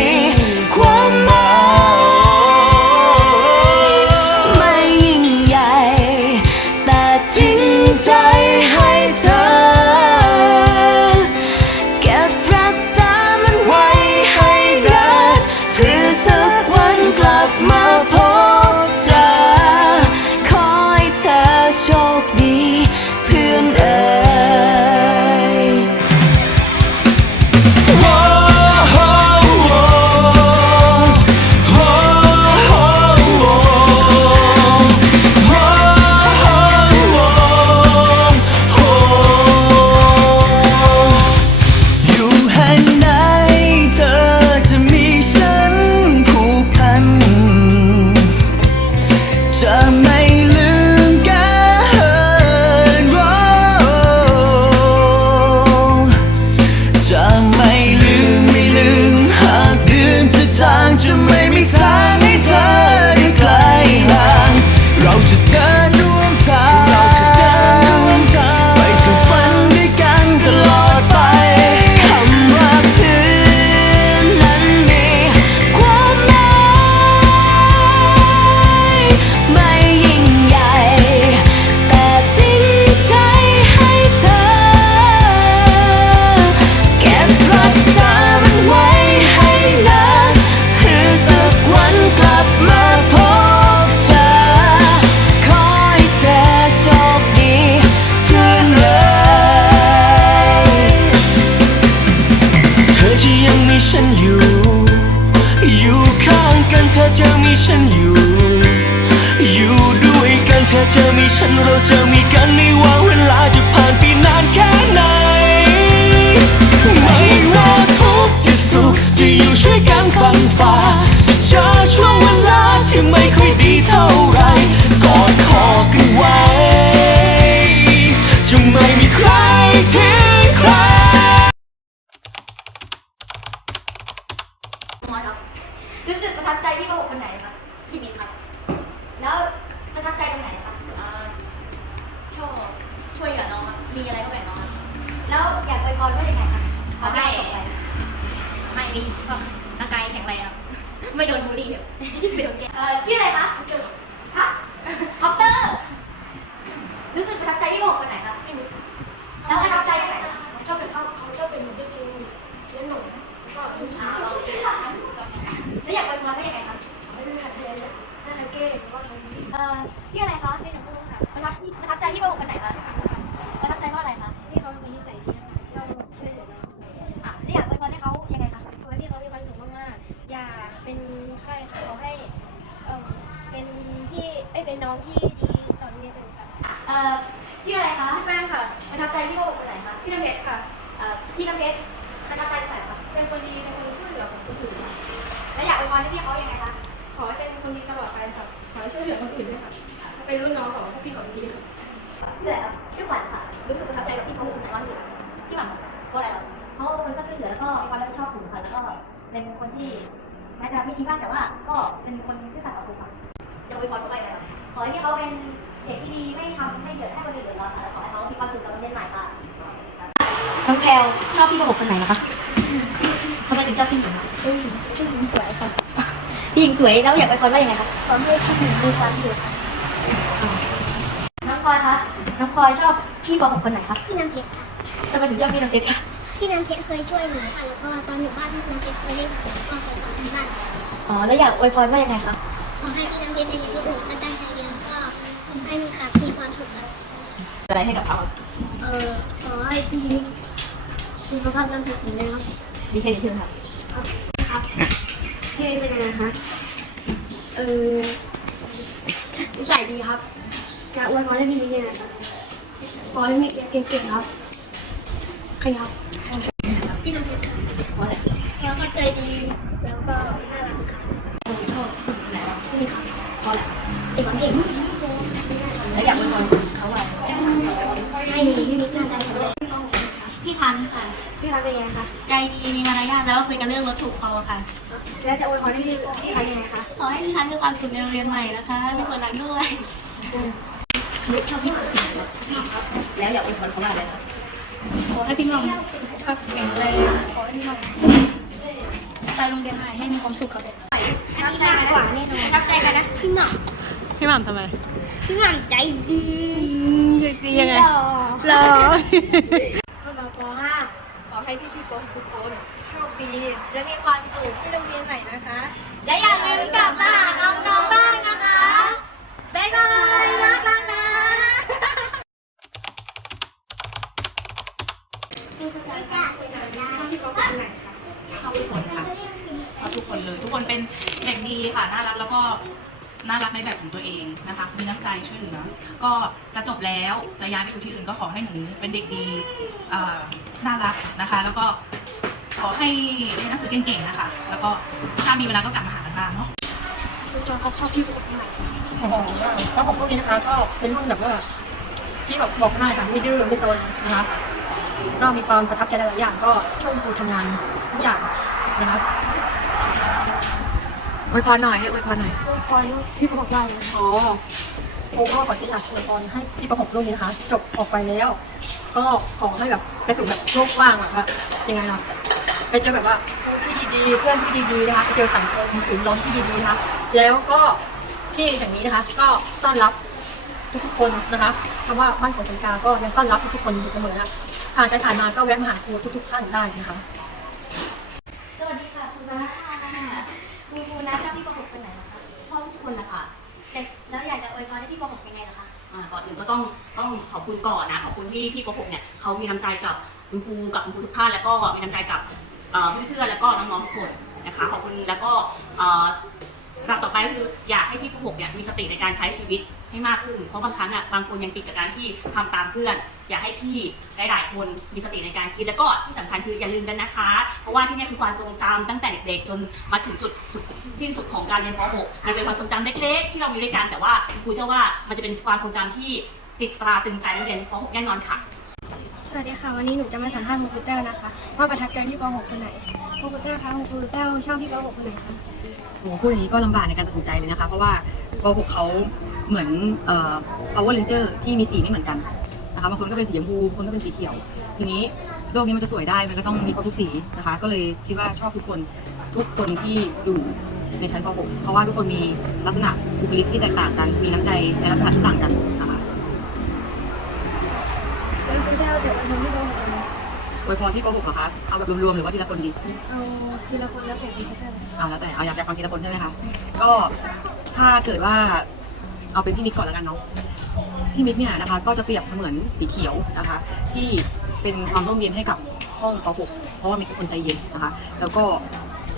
ี ประทับประทับใจพี่โบคนไหนคะประทับใจเพราะอะไรคะที่เขามีนิสัยดีนะคะชอบช่วยเหลือน้องอะแล้วอยากอวยพรให้เขายังไงคะขอให้พี่เขามีความสุขมากๆอย่าเป็นใครค่ะขอให้เอ่อเป็นพี่เอ้ยเป็นน้องที่ดีต่อโรงเรียนอื่นค่ะเอ่อชื่ออะไรคะแป้งค่ะประทับใจพี่โบคนไหนคะพี่น้ำเพชรค่ะเอ่อพี่น้ำเพชรประทับใจตรงไหนคะเป็นคนดีเป็นคนช่วยเหลือของคนอื่นค่ะแล้วอยากอวยพรให้พี่เขายังไงคะขอให้เป็นคนดีตลอดไปค่ะขอให้ช่วยเหลือคนอื่นด้วยค่ะถ้าเป็นรุ่นน้องของพี่เขาดีค่ะ เป็นคนที่แม้จะไม่ดีบ้างแต่ว่าก็เป็นคนซื่อสัตย์ต่อครูค่ะจะอวยพรเขาไปไหมครับขอให้พี่เขาเป็นเด็กที่ดีไม่ทำให้เดือดให้คนอื่นเดือดร้อนค่ะแล้วขอให้เขามีความสุขกับโรงเรียนใหม่ค่ะน้องแพลวชอบพี่โบคนไหนนะคะทำไมถึงชอบพี่หญิงคะพี่พี่หญิงสวยค่ะพี่หญิงสวยแล้วอยากไปพรว่ายังไงคะขอให้พี่หญิงมีความสุขค่ะน้องพลอยคะน้องพลอยชอบพี่ปหกคนไหนคะพี่น้ำเพชรค่ะทำไมถึงชอบพี่น้องเพชรคะ พี่น้ำเพชรเคยช่วยหนูค่ะ แล้วก็ตอนอยู่บ้านพี่น้ำเพชรเคยเล่นกับหนูก็เคยสอนที่บ้านอ๋อ แล้วอยากอวยพรว่ายังไงคะ ขอให้พี่น้ำเพชรเป็นอย่างที่อื่นก็ตั้งใจเรียนแล้วก็ให้มีค่ะมีความสุขค่ะอะไรให้กับเขาเออขอให้พี่สุขภาพร่างกายแข็งแรงครับมีแค่นี้ใช่ไหมคะครับพี่เป็นยังไงคะ เออนิสัยดีครับ จะอวยพรให้พี่มียังไงครับขอให้มีเก่งๆครับ ใครครับดีแล้วก็น่ารักค่ะชอบไหนวะนี่ค่ะพอแหละเด็กเก่งแล้วอยากเป็นคนเขาว่าให้พี่มิกน่าใจเลยพี่พันธ์ค่ะพี่พันเป็นยังไงคะใจดีมีมารยาทแล้วก็คุยกันเรื่องรถถูกคอค่ะ แล้วจะอวยพรให้พี่พันยังไงคะขอให้พี่พันธ์มีความสุขในเรียนใหม่นะคะมีคนรักด้วยแล้วอยากเป็นคนเขาว่าอะไรคะ ขอให้พี่น้องสุขภาพแข็งแรงขอให้พี่น้องไปโรงเรียนใหม่ให้มีความสุขครับทับใจกันกว่าแน่นอนทับใจกันนะพี่หม่พี่หม่ำทำไมำพี่หม่ำใจดีดียังไงหล่อเหรอพวกเราป .5 ขอให้พี่พี่ๆโปรทุกคนโชคดีและมีความสุขที่โรงเรียนใหม่นะคะ และอย่าลืมกลับมาหาน้องๆบ้างนะคะบ๊ายบายรักรักนะ ชอบทุกคนค่ะชอบทุกคนเลย ทุกคนเป็นเด็กดีค่ะน่ารักแล้วก็ น่ารักในแบบของตัวเองนะคะมีน้ำใจช่วยเหลือ ก็จะจบแล้วจะย้ายไปอยู่ที่อื่นก็ขอให้หนูเป็นเด็กดีเอ่อน่ารักนะคะ แล้วก็ขอให้เรียนหนังสือเก่งๆนะคะ แล้วก็ถ้ามีเวลาก็กลับมาหากันบ้างเนาะคุณจอยเขาชอบพี่ปุ๊กไหนโอ้โหแล้วของพวกนี้นะคะก็เป็นรุ่นแบบว่าที่แบบบอกง่ายค่ะไม่ดื้อไม่ซนนะคะก็มีความประทับใจหลายๆอย่างก็ช่วยครูทำงานทุกอย่างนะครับ อวยพรหน่อยให้อวยพรหน่อยพรพี่ประกบได้อ๋อครูก็ขอที่อยากอวยพรให้พี่ประกบรุ่นนี้นะคะ จบออกไปแล้ว ก็ขอให้แบบไปสู่แบบโลกว้างอะค่ะยังไงเนาะไปเจอแบบว่าที่ดีๆเพื่อนที่ดีๆนะคะไปเจอสังคมสิ่งล้อมที่ดีๆนะคะ แล้วก็ที่อย่างนี้นะคะ ก็ต้อนรับทุกๆคนนะคะคำว่าบ้านของสังกาก็ยังต้อนรับทุกๆคนอยู่เสมอนะคะผ่านไปผ่านมาก็แวะมาหาครูทุกๆท่านได้นะคะ ต้องต้องขอบคุณก่อนนะขอบคุณที่พี่โกหกเนี่ยเขามีน้ำใจกับคุณครูกับคุณครูทุกท่านแล้วก็มีน้ำใจกับเพื่อนๆแล้วก็น้องๆทุกคนนะคะขอบคุณแล้วก็เอ่อลำดับต่อไปคืออยากให้พี่โกหกเนี่ยมีสติในการใช้ชีวิตให้มากขึ้น เพราะบางครั้งอะบางคนยังติดกับการที่ทำตามเพื่อน อยากให้พี่หลายๆคนมีสติในการคิดแล้วก็ที่สำคัญคืออย่าลืมกันนะคะ เพราะว่าที่นี่คือความทรงจำตั้งแต่เด็กๆจนมาถึงจุดสุดสิ้นสุดของการเรียนป .6 มันเป็นความทรงจำเล็กๆ ที่เรามีด้วยกันแต่ว่าครูเชื่อว่ามันจะเป็นความทรงจำที่ ติดตราตรึงใจนักเรียนป .6 แน่นอนค่ะ สวัสดีค่ะ วันนี้หนูจะมาสัมภาษณ์คุณครูแต้วนะคะว่าประทับใจพี่ป .6 คนไหนคุณครูแต้วคะคุณครูแต้วชอบพี่ป .6 คนไหนคะโอ้โหพูดอย่างนี้ก็ลำบากในการตัดสินใจเลยนะคะ เพราะว่าป .6 เขาเหมือนเอ่อ power ranger ที่มีสีไม่เหมือนกันนะคะบางคนก็เป็นสีชมพูบางคนก็เป็นสีเขียว ทีนี้โลกนี้มันจะสวยได้มันก็ต้องมีครบทุกสีนะคะ ก็เลยคิดว่าชอบทุกคนทุกคนที่อยู่ในชั้นป .6 เพราะว่าทุกคนมีลักษณะบุคลิกที่แตกต่างกัน มีน้ำใจในลักษณะที่ต่างกันนะคะ แล้วคุณแต้วจะอวยพรพี่ป .6 คนไหนอวยพรที่ป .6 เหรอคะ เอาแบบรวมๆหรือว่าทีละคนดี เอาทีละคนแล้วแต่คุณครูแต้วอ่าแล้วแต่เอาอยากจะฟังทีละคนใช่ไหมคะ ก็ถ้าเกิดว่าเอาเป็นพี่มิกก่อนแล้วกันเนาะ พี่มิกเนี่ยนะคะ ก็จะเปรียบเสมือนสีเขียวนะคะ ที่เป็นความร่มเย็นให้กับห้องป .6 เพราะว่ามิกเป็นคนใจเย็นนะคะ แล้วก็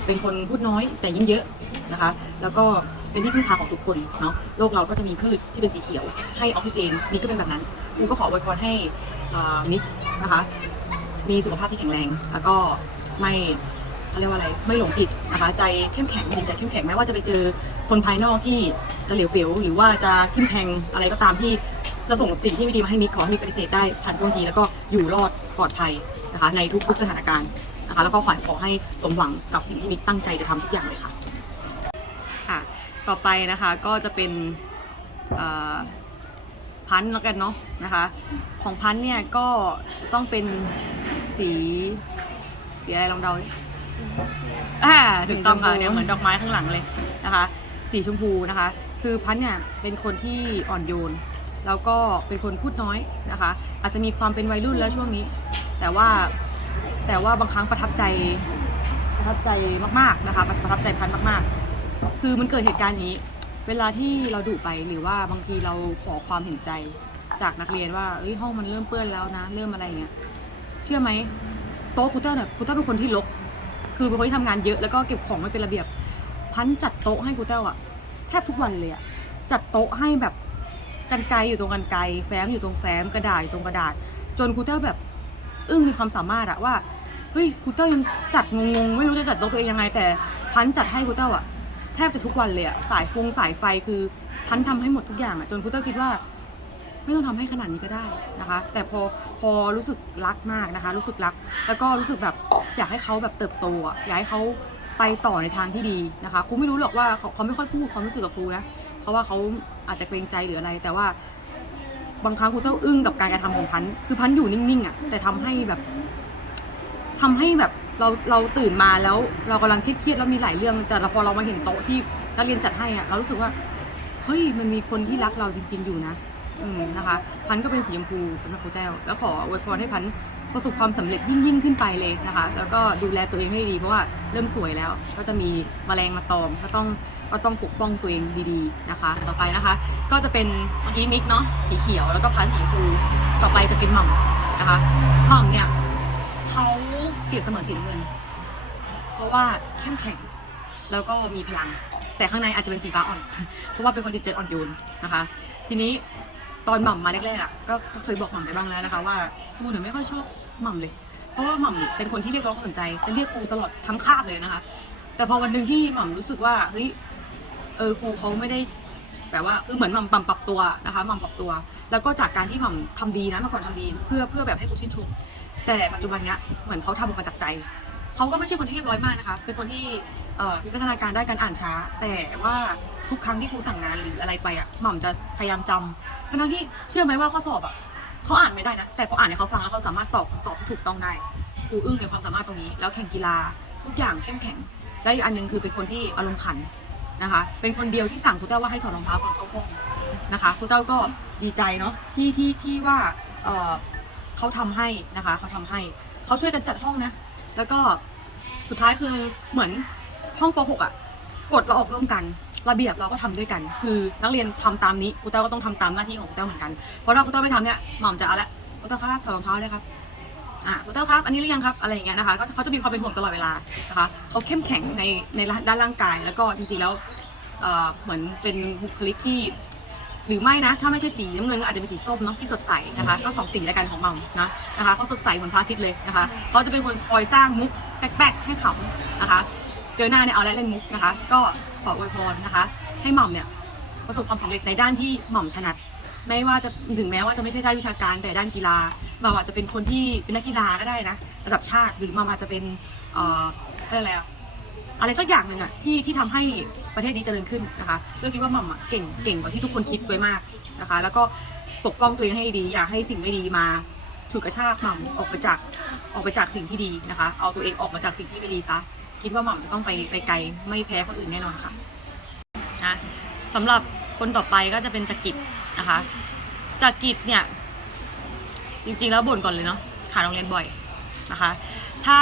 เป็นคนพูดน้อยแต่ยิ้มเยอะนะคะ แล้วก็ เป็นที่พึ่งพาของทุกคนเนาะโลกเราก็จะมีพืชที่เป็นสีเขียว ให้ออกซิเจนมิกก็เป็นแบบนั้นครูก็ขออวยพรให้อ่ามิกนะคะ มีสุขภาพที่แข็งแรง แล้วก็ไม่เขาเรียกว่าอะไรไม่หลงผิดนะคะใจเข้มแข็งมีใจเข้มแข็งแม้ว่าจะไปเจอคนภายนอกที่จะเหลวเปลวหรือว่าจะทิ่มแทงอะไรก็ตามที่จะส่งสิ่งที่ไม่ดีมาให้มิกขอให้มิกปฏิเสธได้ทันท่วงทีแล้วก็อยู่รอดปลอดภัยนะคะ ในทุกๆสถานการณ์นะคะ แล้วก็ขอขอให้สมหวังกับสิ่งที่มิกตั้งใจจะทำทุกอย่างเลยค่ะ ค่ะ ต่อไปนะคะก็จะเป็นเอ่อพันธุ์แล้วกันเนาะนะคะ ของพันธุ์เนี่ยก็ต้องเป็นสีสีอะไรลองเดาดิอ่าถูกต้องค่ะเนี่ยเหมือนดอกไม้ข้างหลังเลยนะคะ สีชมพูนะคะ คือพันธุ์เนี่ยเป็นคนที่อ่อนโยน แล้วก็เป็นคนพูดน้อยนะคะ อาจจะมีความเป็นวัยรุ่นแล้วช่วงนี้ แต่ว่าแต่ว่าบางครั้งประทับใจประทับใจมากๆนะคะ ประทับใจพันธุ์มากๆ คือมันเกิดเหตุการณ์อย่างนี้ เวลาที่เราดุไปหรือว่าบางทีเราขอความเห็นใจจากนักเรียนว่าเอ้ยห้องมันเริ่มเปื้อนแล้วนะ เริ่มอะไรอย่างเงี้ย เชื่อไหมโต๊ะครูเตอร์เนี่ยครูเตอร์เป็นคนที่รกคือเป็นคนที่ทำงานเยอะแล้วก็เก็บของไม่เป็นระเบียบ พันจัดโต๊ะให้ครูเตอร์อะแทบทุกวันเลยอะจัดโต๊ะให้แบบกันไกรอยู่ตรงกันไกรแฟ้มอยู่ตรงแฟ้มกระดาษอยู่ตรงกระดาษ จนครูเตอร์แบบ อึ้งมีความสามารถอะว่าเฮ้ยครูเต้ายังจัดงงๆไม่รู้จะจัดโต๊ะตัวเองยังไงแต่พันจัดให้ครูเต้าอะ แทบจะทุกวันเลยอะสายฟงสายไฟคือพันทำให้หมดทุกอย่างอะจนครูเต้าคิดว่า ไม่ต้องทำให้ขนาดนี้ก็ได้นะคะ แต่พอพอรู้สึกรักมากนะคะ รู้สึกรัก แล้วก็รู้สึกแบบอยากให้เขาแบบเติบโตอะอยากให้เขาไปต่อในทางที่ดีนะคะครูไม่รู้หรอกว่าเขาเขาไม่ค่อยพูดความรู้สึกกับครูนะเพราะว่าเขาอาจจะเกรงใจหรืออะไร แต่ว่าบางครั้งครูเต้าอึ้งกับการกระทำของพันธ์คือพันธ์อยู่นิ่งๆอะแต่ทำให้แบบทำให้แบบ เราเราตื่นมาแล้วเรากำลังเครียดๆแล้วมีหลายเรื่องแต่พอเรามาเห็นโต๊ะที่นักเรียนจัดให้อะเรารู้สึกว่าเฮ้ยมันมีคนที่รักเราจริง ๆ อยู่นะอืมนะคะพันธ์ก็เป็นสีชมพูสำหรับครูแต้วแล้วขออวยพรให้พันธ์ประสบความสำเร็จยิ่งยิ่งๆขึ้นไปเลยนะคะ แล้วก็ดูแลตัวเองให้ดีเพราะว่าเริ่มสวยแล้ว ก็จะมีแมลงมาตอมก็ต้องก็ต้องปกป้องตัวเองดีๆนะคะ ต่อไปนะคะ ก็จะเป็นเมื่อกี้มิกเนาะสีเขียวแล้วก็พันธ์สีชมพูต่อไปจะเป็นหม่ำนะคะหม่ำเนี่ย รียบเสมือนสีน้ำเงิน เพราะว่าเข้มแข็ง แล้วก็มีพลัง แต่ข้างในอาจจะเป็นสีฟ้าอ่อน เพราะว่าเป็นคนจิตใจอ่อนโยนนะคะ ทีนี้ตอนหม่ำมาแรกๆอะก็เคยบอกหม่ำไปบ้างแล้วนะคะ ว่าครูเนี่ยไม่ค่อยชอบหม่ำเลย เพราะว่าหม่ำเป็นคนที่เรียกร้องความสนใจ จะเรียกครูตลอดทั้งคาบเลยนะคะ แต่พอวันหนึ่งที่หม่ำรู้สึกว่าเฮ้ยเออครูเขาไม่ได้แบบว่าคือเหมือนหม่ำปรับปรับตัวนะคะหม่ำปรับตัว แล้วก็จากการที่หม่ำทำดีนะเมื่อก่อนทำดี เพื่อเพื่อแบบให้ครูชื่นชม แต่ปัจจุบันเนี้ยเหมือนเขาทำออกมาจากใจ เขาก็ไม่ใช่คนที่เรียบร้อยมากนะคะ เป็นคนที่เอ่อมีพัฒนาการได้านการอ่านช้า แต่ว่าทุกครั้งที่ครูสั่งงานหรืออะไรไปอะหม่ำจะพยายามจำทั้งๆที่เชื่อไหมว่าข้อสอบอะเขาอ่านไม่ได้นะ แต่พออ่านให้เขาฟังแล้วเขาสามารถตอบคำตอบที่ถูกต้องได้ครูอึ้งในความสามารถตรงนี้ แล้วแข่งกีฬาทุกอย่างเข้มแข็ง และอีกอันหนึงคือเป็นคนที่อารมณ์ขันนะคะ เป็นคนเดียวที่สั่งครูเต้าว่าให้ถอดรองเท้าก่อนเข้าห้องนะคะครูเต้าก็ดีใจเนาะที่ที่ที่ว่าเออ เขาทำให้นะคะเขาทำให้เขาช่วยกันจัดห้องนะ แล้วก็สุดท้ายคือเหมือนห้องป .6 อะกฎเราออกร่วมกันระเบียบเราก็ทำด้วยกัน คือนักเรียนทำตามนี้ครูเต้าก็ต้องทำตามหน้าที่ของครูเต้าเหมือนกันเพราะถ้าครูเต้าไม่ทำเนี่ยหม่อมจะเอาละครูเต้าครับถอดรองเท้าเลยครับอ่าครูเต้าครับอันนี้หรือยังครับอะไรอย่างเงี้ยนะคะก็เขาจะมีความเป็นห่วงตลอดเวลานะคะเขาเข้มแข็งในในด้านร่างกาย แล้วก็จริงๆแล้วเอ่อเหมือนเป็นบุคลิกที่ หรือไม่นะ ถ้าไม่ใช่สีน้ำเงินก็อาจจะเป็นสีส้มเนาะที่สดใสนะคะ ก็สองสีแล้วกันของหม่อมนะนะคะเขาสดใสเหมือนพระอาทิตย์เลยนะคะเขาจะเป็นคนคอยสร้างมุกแป๊กๆให้ขำนะคะ เจอหน้าเนี่ยเอาแล้วเล่นมุกนะคะ ก็ขออวยพรนะคะ ให้หม่อมเนี่ยประสบความสำเร็จในด้านที่หม่อมถนัดไม่ว่าจะถึงแม้ว่าจะไม่ใช่ด้านวิชาการแต่ด้านกีฬาหม่อมอาจจะเป็นคนที่เป็นนักกีฬาก็ได้นะระดับชาติหรือหม่อมอาจจะเป็นเอ่อเรียกอะไรอะอะไรสักอย่างหนึ่งอะที่ที่ทำให้ ประเทศนี้เจริญขึ้นนะคะเรื่องคิดว่าหม่อมเก่งเก่งกว่าที่ทุกคนคิดไว้มากนะคะ แล้วก็ปกป้องตัวเองให้ดีอย่าให้สิ่งไม่ดีมาถูกกระชากหม่อมออกไปจากออกไปจากสิ่งที่ดีนะคะ เอาตัวเองออกมาจากสิ่งที่ไม่ดีซะคิดว่าหม่อมจะต้องไปไปไกลไม่แพ้คนอื่นแน่นอนค่ะนะสำหรับคนต่อไปก็จะเป็นจักริดนะคะจักริดเนี่ยจริงๆแล้วบ่นก่อนเลยเนาะขาดโรงเรียนบ่อยนะคะ ถ้า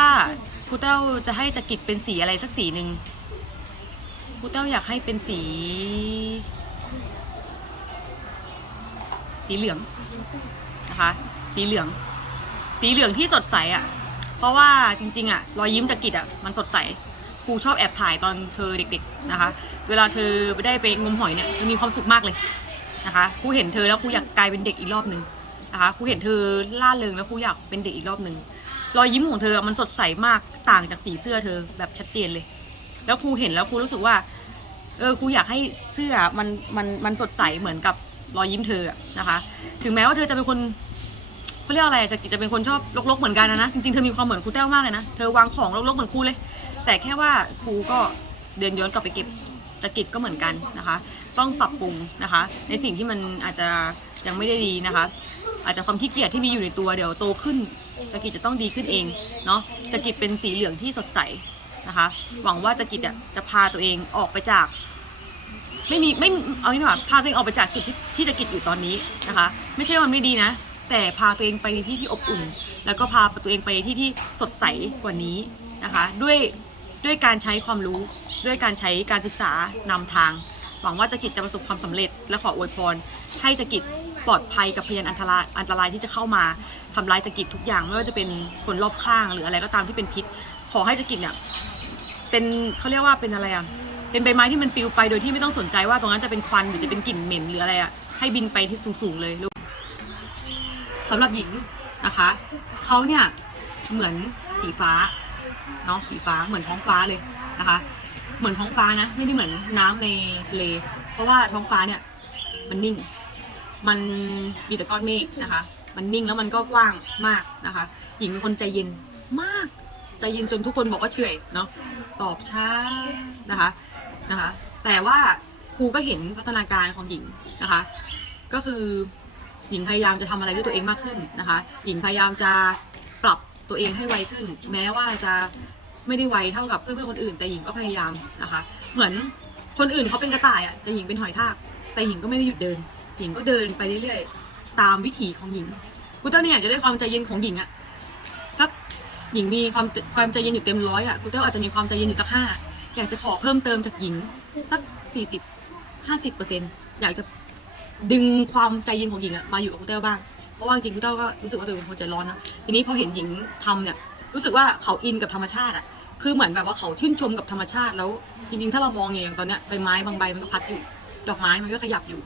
ครูเต้าจะให้จักริดเป็นสีอะไรสักสีหนึ่ง ครูเต้าอยากให้เป็นสี สีเหลืองนะคะ สีเหลือง สีเหลืองที่สดใสอะ่ะ เพราะว่าจริง ๆอะ่ะรอยยิ้มจากกิจอะ่ะมันสดใสครูชอบแอบถ่ายตอนเธอเด็ก ๆนะคะ เวลาเธอไปได้ไปงมหอยเนี่ยเธอมีความสุขมากเลยนะคะครูเห็นเธอแล้วครูอยากกลายเป็นเด็กอีกรอบนึงนะคะครูเห็นเธอล่าเริงแล้วครูอยากเป็นเด็กอีกรอบนึงรอยยิ้มของเธอมันสดใสมากต่างจากสีเสื้อเธอแบบชัดเจนเลย แล้วครูเห็นแล้วครูรู้สึกว่า เออครูอยากให้เสื้อมันมันมันสดใสเหมือนกับรอยยิ้มเธอนะคะ ถึงแม้ว่าเธอจะเป็นคนเขาเรียกอะไรจะกิจะเป็นคนชอบลกๆเหมือนกันนะนะจริงๆเธอมีความเหมือนครูแต้วมากเลยนะเธอวางของลกๆเหมือนครูเลย แต่แค่ว่าครูก็เดินย้อนกลับไปเก็บจะกิจก็เหมือนกันนะคะ ต้องปรับปรุงนะคะ ในสิ่งที่มันอาจจะยังไม่ได้ดีนะคะ อาจจะความขี้เกียจที่มีอยู่ในตัวเดี๋ยวโตขึ้นจะกิจจะต้องดีขึ้นเองเนาะจะกิจเป็นสีเหลืองที่สดใส นะคะ หวังว่าจะกิจอะจะพาตัวเองออกไปจาก ไม่มีไม่เอางี้ดีกว่าพาตัวเองออกไปจากจุดที่ที่จะกิจอยู่ตอนนี้นะคะ ไม่ใช่ว่ามันไม่ดีนะ แต่พาตัวเองไปในที่ที่อบอุ่น แล้วก็พาตัวเองไปในที่ที่สดใสกว่านี้นะคะ ด้วยด้วยการใช้ความรู้ด้วยการใช้การศึกษานำทาง หวังว่าจะกิจจะประสบความสำเร็จ และขออวยพรให้จะกิจปลอดภัยกับพยานอันตรายอันตรายที่จะเข้ามาทำร้ายจะกิจทุกอย่างไม่ว่าจะเป็นคนรอบข้างหรืออะไรก็ตามที่เป็นพิษ ขอให้จะกิจเนี่ย เป็นเขาเรียกว่าเป็นอะไรอะเป็นใบไม้ที่มันปลิวไปโดยที่ไม่ต้องสนใจว่าตรงนั้นจะเป็นควันหรือจะเป็นกลิ่นเหม็นหรืออะไรอะให้บินไปที่สูงๆเลยลูกสำหรับหญิงนะคะเขาเนี่ยเหมือนสีฟ้าเนาะสีฟ้าเหมือนท้องฟ้าเลยนะคะ เหมือนท้องฟ้านะไม่ได้เหมือนน้ำในทะเล เพราะว่าท้องฟ้าเนี่ย มันนิ่ง มันมีแต่ก้อนเมฆนะคะ มันนิ่งแล้วมันก็กว้างมากนะคะ หญิงเป็นคนใจเย็นมาก ใจเย็นจนทุกคนบอกว่าเฉยเนาะตอบช้านะคะนะคะ แต่ว่าครูก็เห็นพัฒนาการของหญิงนะคะ ก็คือหญิงพยายามจะทำอะไรด้วยตัวเองมากขึ้นนะคะ หญิงพยายามจะปรับตัวเองให้ไวขึ้น แม้ว่าจะไม่ได้ไวเท่ากับเพื่อนๆคนอื่น แต่หญิงก็พยายามนะคะ เหมือนคนอื่นเขาเป็นกระต่ายอะแต่หญิงเป็นหอยทากแต่หญิงก็ไม่ได้หยุดเดิน หญิงก็เดินไปเรื่อยๆตามวิถีของหญิงกูเต้าเนี่ยอยากจะได้ความใจเย็นของหญิงอะสัก หญิงมีความความใจเย็นอยู่เต็มร้อยอะกูเต้อาจจะมีความใจเย็นอยู่สักห้าอยากจะขอเพิ่มเติมจากหญิงสักสี่สิบห้าสิบเปอร์เซ็นอยากจะดึงความใจเย็นของหญิงอะมาอยู่กับกูเต้บ้างเพราะว่าจริงๆกูเต้ก็รู้สึกว่าตัวเองเป็นคนใจร้อนนะทีนี้พอเห็นหญิงทำเนี่ยรู้สึกว่าเขาอินกับธรรมชาติอะคือเหมือนแบบว่าเขาชื่นชมกับธรรมชาติแล้ว จริงๆ ถ้าเรามองอย่างตอนเนี้ยใบไม้บางใบมันก็พัดอยู่ดอกไม้มันก็ขยับอยู่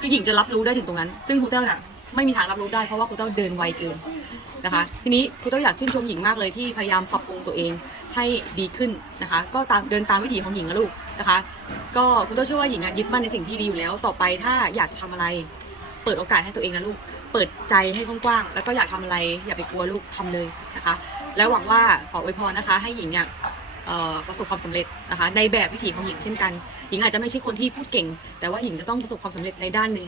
คือหญิงจะรับรู้ได้ถึงตรงนั้น ซึ่งครูเต้าน่ะ ไม่มีทางรับรู้ได้เพราะว่าครูเต้าเดินไวเกินนะคะ ทีนี้ครูเต้าอยากชื่นชมหญิงมากเลยที่พยายามปรับปรุงตัวเองให้ดีขึ้นนะคะ ก็ตามเดินตามวิถีของหญิงนะลูกนะคะ ก็ครูเต้าเชื่อว่าหญิงอะยึดมั่นในสิ่งที่ดีอยู่แล้ว ต่อไปถ้าอยากทำอะไร เปิดโอกาสให้ตัวเองนะลูกเปิดใจให้กว้างๆแล้วก็อยากทำอะไรอย่าไปกลัวลูกทำเลยนะคะ แล้วหวังว่าขออวยพรนะคะ ให้หญิงเนี่ย ประสบความสำเร็จนะคะในแบบวิถีของหญิงเช่นกัน หญิงอาจจะไม่ใช่คนที่พูดเก่ง แต่ว่าหญิงจะต้องประสบความสำเร็จในด้านหนึ่ง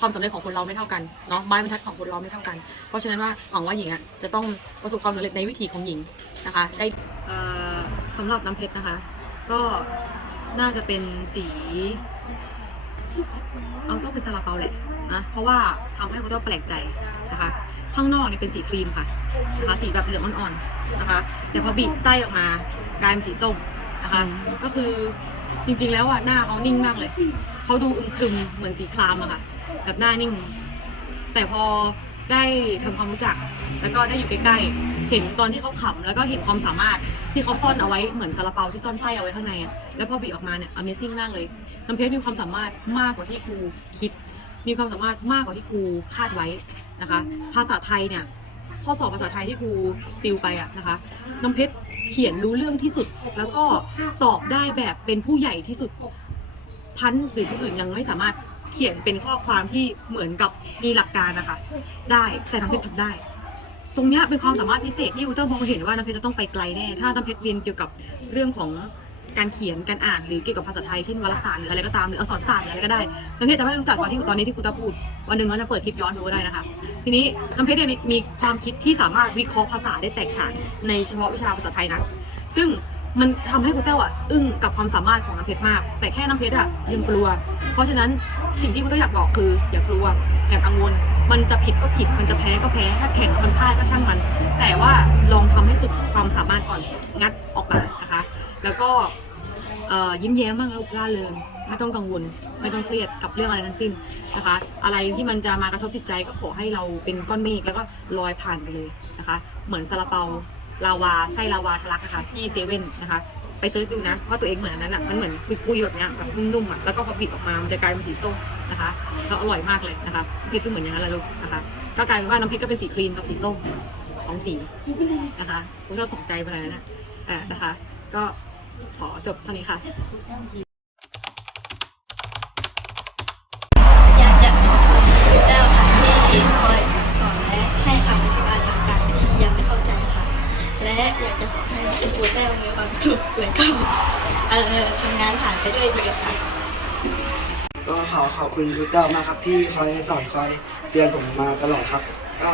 ความสำเร็จของคนเราไม่เท่ากันเนาะไม้บรรทัดของคนเราไม่เท่ากัน เพราะฉะนั้นว่าหวังว่าหญิงอะจะต้องประสบความสำเร็จในวิถีของหญิงนะคะได้เอ่อสำหรับน้ำเพชรนะคะ ก็น่าจะเป็นสีเอาต้องเป็นซาลาเปาแหละนะเพราะว่าทำให้คุณต้องแปลกใจนะคะ ข้างนอกเนี่ยเป็นสีครีมค่ะนะคะสีแบบเหลืองอ่อนๆนะคะ แต่พอบีบไส้ออกมากลายเป็นสีส้มนะคะ ก็คือจริงๆแล้วอะหน้าเขานิ่งมากเลยเขาดูอึมครึมเหมือนสีครามอะค่ะแบบหน้านิ่ง แต่พอได้ทำความรู้จัก แล้วก็ได้อยู่ใกล้ๆเห็นตอนที่เขาขำแล้วก็เห็นความสามารถที่เขาซ่อนเอาไว้เหมือนซาลาเปาที่ซ่อนไส้เอาไว้ข้างในอะแล้วพอบีบออกมาเนี่ย Amazing มากเลยน้ำเพชรมีความสามารถมากกว่าที่ครูคิด มีความสามารถมากกว่าที่ครูคาดไว้ นะคะ ภาษาไทยเนี่ยข้อสอบภาษาไทยที่ครูติวไปอะนะคะน้ำเพชรเขียนรู้เรื่องที่สุด แล้วก็ตอบได้แบบเป็นผู้ใหญ่ที่สุดพันหรือผู้อื่นยังไม่สามารถเขียนเป็นข้อความที่เหมือนกับมีหลักการนะคะได้แต่น้ำเพชรทำได้ ตรงเนี้ยเป็นความสามารถพิเศษที่ยูเตอร์มองเห็นว่าน้ำเพชรจะต้องไปไกลแน่ถ้าน้ำเพชรเรียนเกี่ยวกับเรื่องของ การเขียนการอ่านหรือเกี่ยวกับภาษาไทยเช่นวารสารหรืออะไรก็ตามหรืออักษรศาสตร์หรืออะไรก็ได้น้ำเพชรจะไม่รู้จักตอนที่ตอนนี้ที่ครูตาพูดวันหนึ่งเราจะเปิดคลิปย้อนดูก็ได้นะคะทีนี้น้ำเพชรเนี่ยมีมีความคิดที่สามารถวิเคราะห์ภาษาได้แตกฉานในเฉพาะวิชาภาษาไทยนะซึ่งมันทำให้คุณเต้าอะอึ้งกับความสามารถของน้ำเพชรมาก แต่แค่น้ำเพชรอะยังกลัว เพราะฉะนั้นสิ่งที่คุณเต้าอยากบอกคือ อย่ากลัวอย่ากังวล มันจะผิดก็ผิดมันจะแพ้ก็แพ้ถ้าแข่งมันพลาดก็ช่างมัน แต่ว่าลองทำให้สุดความสามารถก่อนงัดออกมานะคะ แล้วก็ยิ้มแย้มบ้างลูกล่าเริงไม่ต้องกังวล ไม่ต้องเครียดกับเรื่องอะไรทั้งสิ้นนะคะ อะไรที่มันจะมากระทบจิตใจก็ขอให้เราเป็นก้อนเมฆแล้วก็ลอยผ่านไปเลยนะคะ เหมือนซาลาเปาลาวาไส้ลาวาทะลักนะคะที่เซเว่นนะคะ ไปเซิร์ชดูนะว่าตัวเองเหมือนอันนั้นอะมันเหมือนปุยๆแบบเนี้ยแบบนุ่มๆอะแล้วก็พอบีบออกมามันจะกลายเป็นสีส้มนะคะแล้วอร่อยมากเลยนะคะพริกก็เหมือนอย่างนั้นแหละลูกนะคะก็กลายเป็นว่าน้ำพริกก็เป็นสีครีมกับสีส้มสองสีนะคะคุณก็สนใจไปเลยนะอ่านะคะ ก็ ขอจบเท่านี้ค่ะอยากจะขอบคุณครูแต้วค่ะที่คอยสอนและให้คำอธิบายต่างๆที่ยังไม่เข้าใจค่ะ และอยากจะขอให้คุณครูแต้วมีความสุขแล้วก็เอ่อทำงานผ่านไปด้วยดีค่ะก็ขอขอบคุณครูเต้ามากครับที่คอยสอนคอยเตือนผมมาตลอดครับ ก็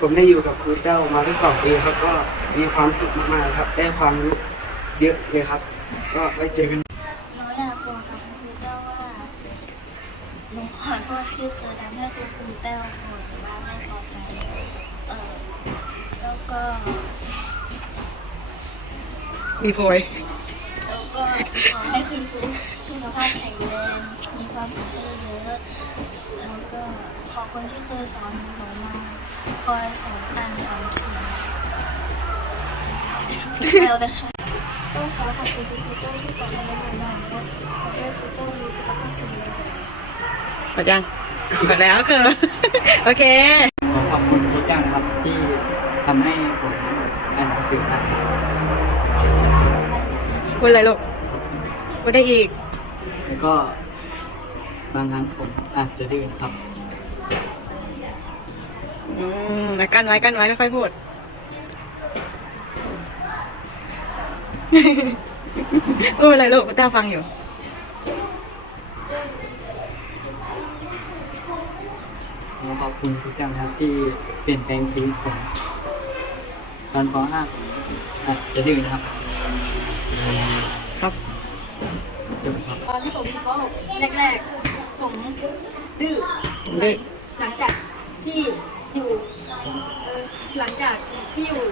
ผมได้อยู่กับครูเต้ามาทั้งสองปีครับก็มีความสุขมากๆครับ ได้ความรู้ เยอะเลยครับ ก็ไว้เจอกัน หนูอยากบอกกับคุณครูแต้วว่าหนูขอโทษที่เคยทำให้คุณครูแต้วโกรธหรือว่าไม่พอใจ เออแล้วก็มีโพยแล้วก็ขอให้คุณครูสุขภาพแข็งแรงมีความสุขเยอะๆแล้วก็ขอบคุณที่เคยสอนหนูมาคอยสอนอ่านสอนเขียน แล้วนะคะก็ขอขอบคุณคุณครูแต้วที่สอนหนูมาหน่อยนะขอให้ครูแต้วมีสุขภาพแข็งแรงหมดยังหมดแล้วคือโอเค ขอขอบคุณทุกอย่างนะครับที่ทำให้ผมนะครับถึงนะพูดอะไรลูกพูดได้อีก แล้วก็บางครั้งผมอาจจะดื้อครับ อืมแต่กันไว้กันไว้ไม่ค่อยพูด พูดอะไรลูกพี่เต้าฟังอยู่ ขอบคุณทุกอย่างครับที่เปลี่ยนแปลงชีวิตผมตอนป .5 ผมอาจจะดื้อนะครับ ครับเดี๋ยวครับตอนที่ผมอยู่ป .6 แรกๆ ผมดื้อ ดื้อหลังจากที่อยู่เอ่อหลังจากที่อยู่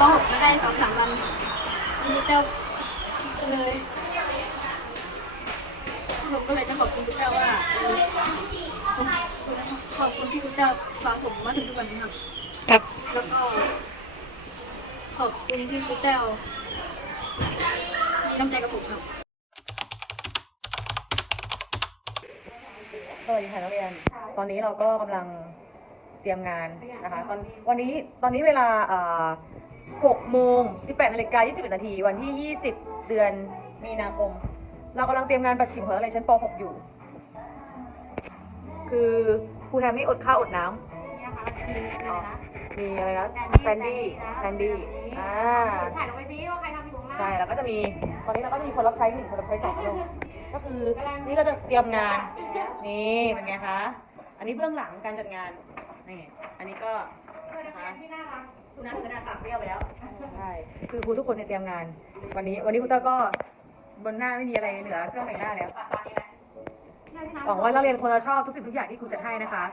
ป .6 มาได้สองสามวันมีเต้าเลยผมก็เลยจะขอบคุณคุณเต้าว่าเออผมขอบคุณที่คุณเต้าสอนผมมาถึงทุกวันนี้ครับ ครับแล้วก็ขอบคุณที่คุณเต้ามีน้ำใจกับผมครับสวัสดีค่ะนักเรียน ตอนนี้เราก็กำลัง เตรียมงานนะคะตอนวันนี้ตอนนี้เวลา6โมง18นาฬิกา21นาทีวันที่ 20 เดือนมีนาคม เรากำลังเตรียมงานปัดฉิมของนักเรียนชั้นป .6 อยู่ คือครูแฮมมี่อดข้าวอดน้ำอ๋อมีอะไรนะสแตนดี้สแตนดี้อ่าถ่ายลงไปซิว่าใครทำอยู่ข้างล่างใช่แล้วก็จะมีตอนนี้เราก็จะมีคนรับใช้หนึ่งคนรับใช้สองคนก็คือนี่ก็จะเตรียมงานนี่เป็นไงคะอันนี้เบื้องหลังการจัดงาน นี่ อันนี้ก็นะคะที่น่ารักคุณนัทคุณนัทปากเปรี้ยวไปแล้ว ใช่ คือครูทุกคนเนี่ยเตรียมงาน วันนี้ วันนี้ครูเต้าก็บนหน้าไม่มีอะไรเหลือเครื่องแต่งหน้าแล้วหวังว่านักเรียนคงจะชอบทุกสิ่งทุกอย่างที่ครูจัดให้นะคะ